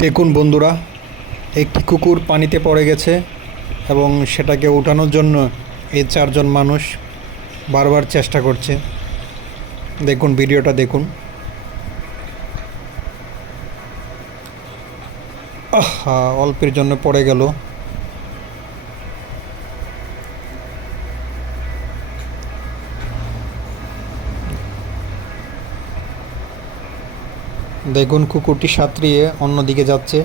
দেখুন বন্ধুরা, একটি কুকুর পানিতে পড়ে গেছে এবং সেটাকে উঠানোর জন্য এই চারজন মানুষ বারবার চেষ্টা করছে। দেখুন, ভিডিওটা দেখুন। অল্পের জন্য পড়ে গেল। দেখুন, কুকুরটি সাঁতরিয়ে অন্যদিকে যাচ্ছে।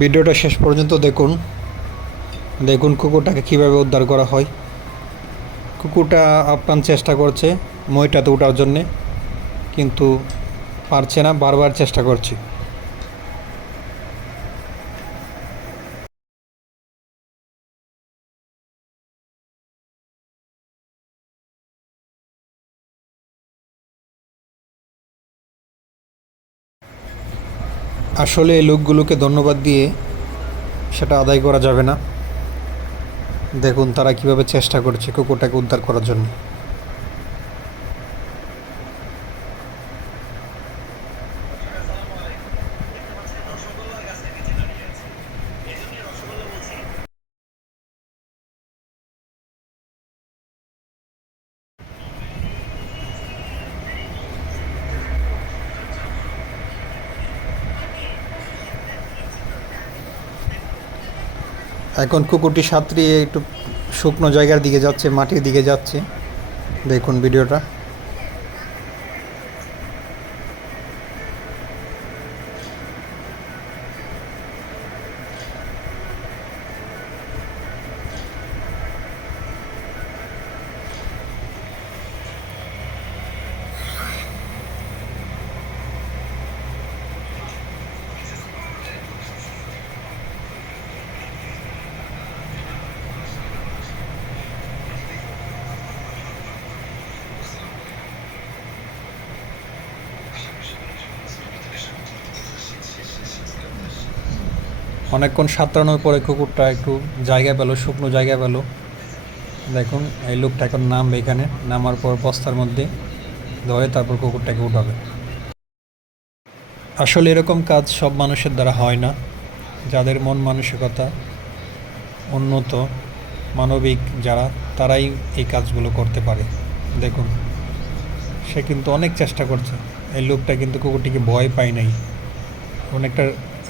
ভিডিওটা শেষ পর্যন্ত দেখুন। দেখুন, কুকুরটাকে কীভাবে উদ্ধার করা হয়। কুকুরটা আপ্রাণ চেষ্টা করছে মইটাতে ওঠার জন্যে, কিন্তু পারছে না, বারবার চেষ্টা করছে। আসলে এই লোকগুলোকে ধন্যবাদ দিয়ে সেটা আদায় করা যাবে না। দেখুন তারা কীভাবে চেষ্টা করছে কুকুরটাকে উদ্ধার করার জন্য। এখন কুকুরটি সাঁতরিয়ে একটু শুকনো জায়গার দিকে যাচ্ছে মাটির দিকে যাচ্ছে। দেখুন ভিডিওটা। অনেকক্ষণ সাঁতরানোর পরে কুকুরটা একটু জায়গা পেল, শুকনো জায়গা পেল। দেখুন, এই লোকটা এখন নামবে এখানে। নামার পর বস্তার মধ্যে ধরে তারপর কুকুরটাকে উঠাবে। আসলে এরকম কাজ সব মানুষের দ্বারা হয় না। যাদের মন মানসিকতা উন্নত, মানবিক যারা, তারাই এই কাজগুলো করতে পারে। দেখুন, সে কিন্তু অনেক চেষ্টা করছে। এই লোকটা কিন্তু কুকুরটিকে ভয় পায় নাই। অনেকটা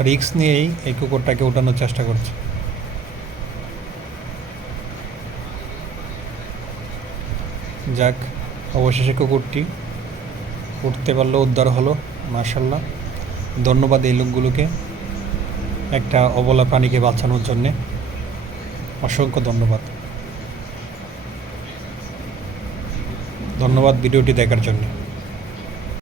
রিস্ক নিয়েই এই কুকুরটাকে উঠানোর চেষ্টা করছে। যাক, অবশেষে কুকুরটি উঠতে পারল, উদ্ধার হলো মার্শাল্লাহ ধন্যবাদ এই লোকগুলোকে, একটা অবলা প্রাণীকে বাঁচানোর জন্যে। অসংখ্য ধন্যবাদ। ধন্যবাদ ভিডিওটি দেখার জন্য।